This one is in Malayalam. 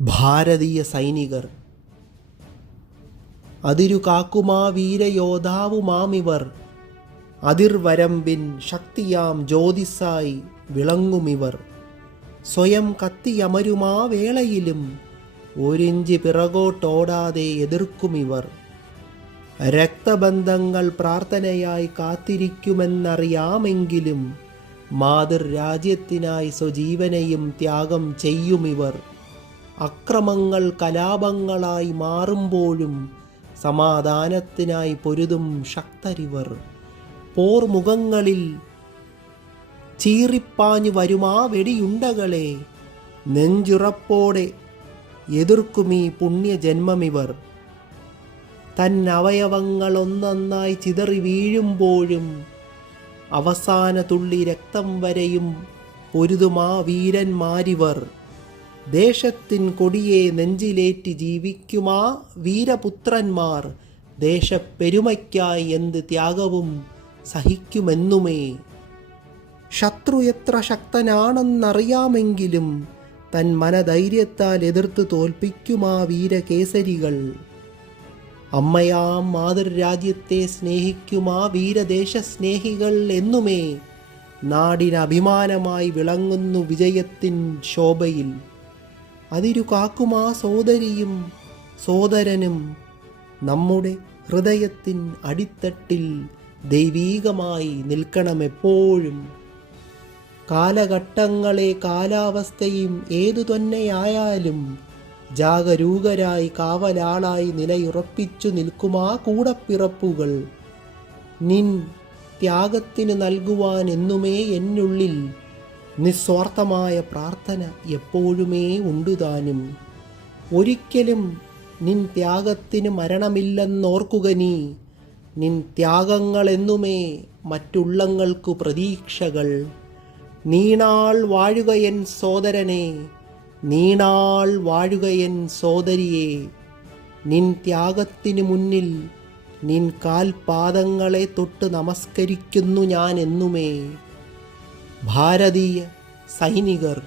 ഭാരതീയ സൈനികർ. അതിരു കാക്കുമാ വീരയോധാവുമാമിവർ അതിർവരമ്പിൻ ശക്തിയാം ജ്യോതിസായി വിളങ്ങുമിവർ. സ്വയം കത്തിയമരുമാ വേളയിലും ഒരിഞ്ച് പിറകോട്ടോടാതെ എതിർക്കുമിവർ. രക്തബന്ധങ്ങൾ പ്രാർത്ഥനയായി കാത്തിരിക്കുമെന്നറിയാമെങ്കിലും മാതൃരാജ്യത്തിനായി സ്വജീവനെയും ത്യാഗം ചെയ്യുമിവർ. അക്രമങ്ങൾ കലാപങ്ങളായി മാറുമ്പോഴും സമാധാനത്തിനായി പൊരുതും ശക്തരിവർ. പോർമുഖങ്ങളിൽ ചീറിപ്പാഞ്ഞു വരുമാ വെടിയുണ്ടകളെ നെഞ്ചുറപ്പോടെ എതിർക്കുമീ പുണ്യജന്മമിവർ. തന്നവയവങ്ങൾ ഒന്നൊന്നായി ചിതറി വീഴുമ്പോഴും അവസാന തുള്ളി രക്തം വരെയും പൊരുതുമാ വീരന്മാരിവർ. ദേശത്തിൻ കൊടിയെ നെഞ്ചിലേറ്റി ജീവിക്കുമാ വീരപുത്രന്മാർ. ദേശപ്പെരുമയ്ക്കായി എന്ത് ത്യാഗവും സഹിക്കുമെന്നുമേ. ശത്രു എത്ര ശക്തനാണെന്നറിയാമെങ്കിലും തൻ മനധൈര്യത്താൽ എതിർത്ത് തോൽപ്പിക്കുമാ വീരകേസരികൾ. അമ്മയാം മാതൃരാജ്യത്തെ സ്നേഹിക്കുമാ വീരദേശസ്നേഹികൾ എന്നുമേ. നാടിനഭിമാനമായി വിളങ്ങുന്നു വിജയത്തിൻ ശോഭയിൽ. അതിരു ആ സോദരിയും സോദരനും നമ്മുടെ ഹൃദയത്തിൻ അടിത്തട്ടിൽ ദൈവീകമായി നിൽക്കണമെപ്പോഴും കാലഘട്ടങ്ങളെ കാലാവസ്ഥയും ഏതു തന്നെയായാലും ജാഗരൂകരായി കാവലാളായി നിലയുറപ്പിച്ചു നിൽക്കുമാ കൂടപ്പിറപ്പുകൾ. നിൻ ത്യാഗത്തിന് നൽകുവാൻ എന്നുമേ എന്നുള്ളിൽ നിസ്വാർത്ഥമായ പ്രാർത്ഥന എപ്പോഴുമേ ഉണ്ടുതാനും. ഒരിക്കലും നിൻ ത്യാഗത്തിന് മരണമില്ലെന്നോർക്കുക നീ. നിൻ ത്യാഗങ്ങളെന്നുമേ മറ്റുള്ളങ്ങൾക്കു പ്രതീക്ഷകൾ. നീണാൾ വാഴുകയൻ സോദരനെ നീണാൾ വാഴുകയൻ സോദരിയെ. നിൻ ത്യാഗത്തിനു മുന്നിൽ നിൻ കാൽപാദങ്ങളെ തൊട്ട് നമസ്കരിക്കുന്നു ഞാൻ എന്നുമേ ഭാരതീയ സൈനികർ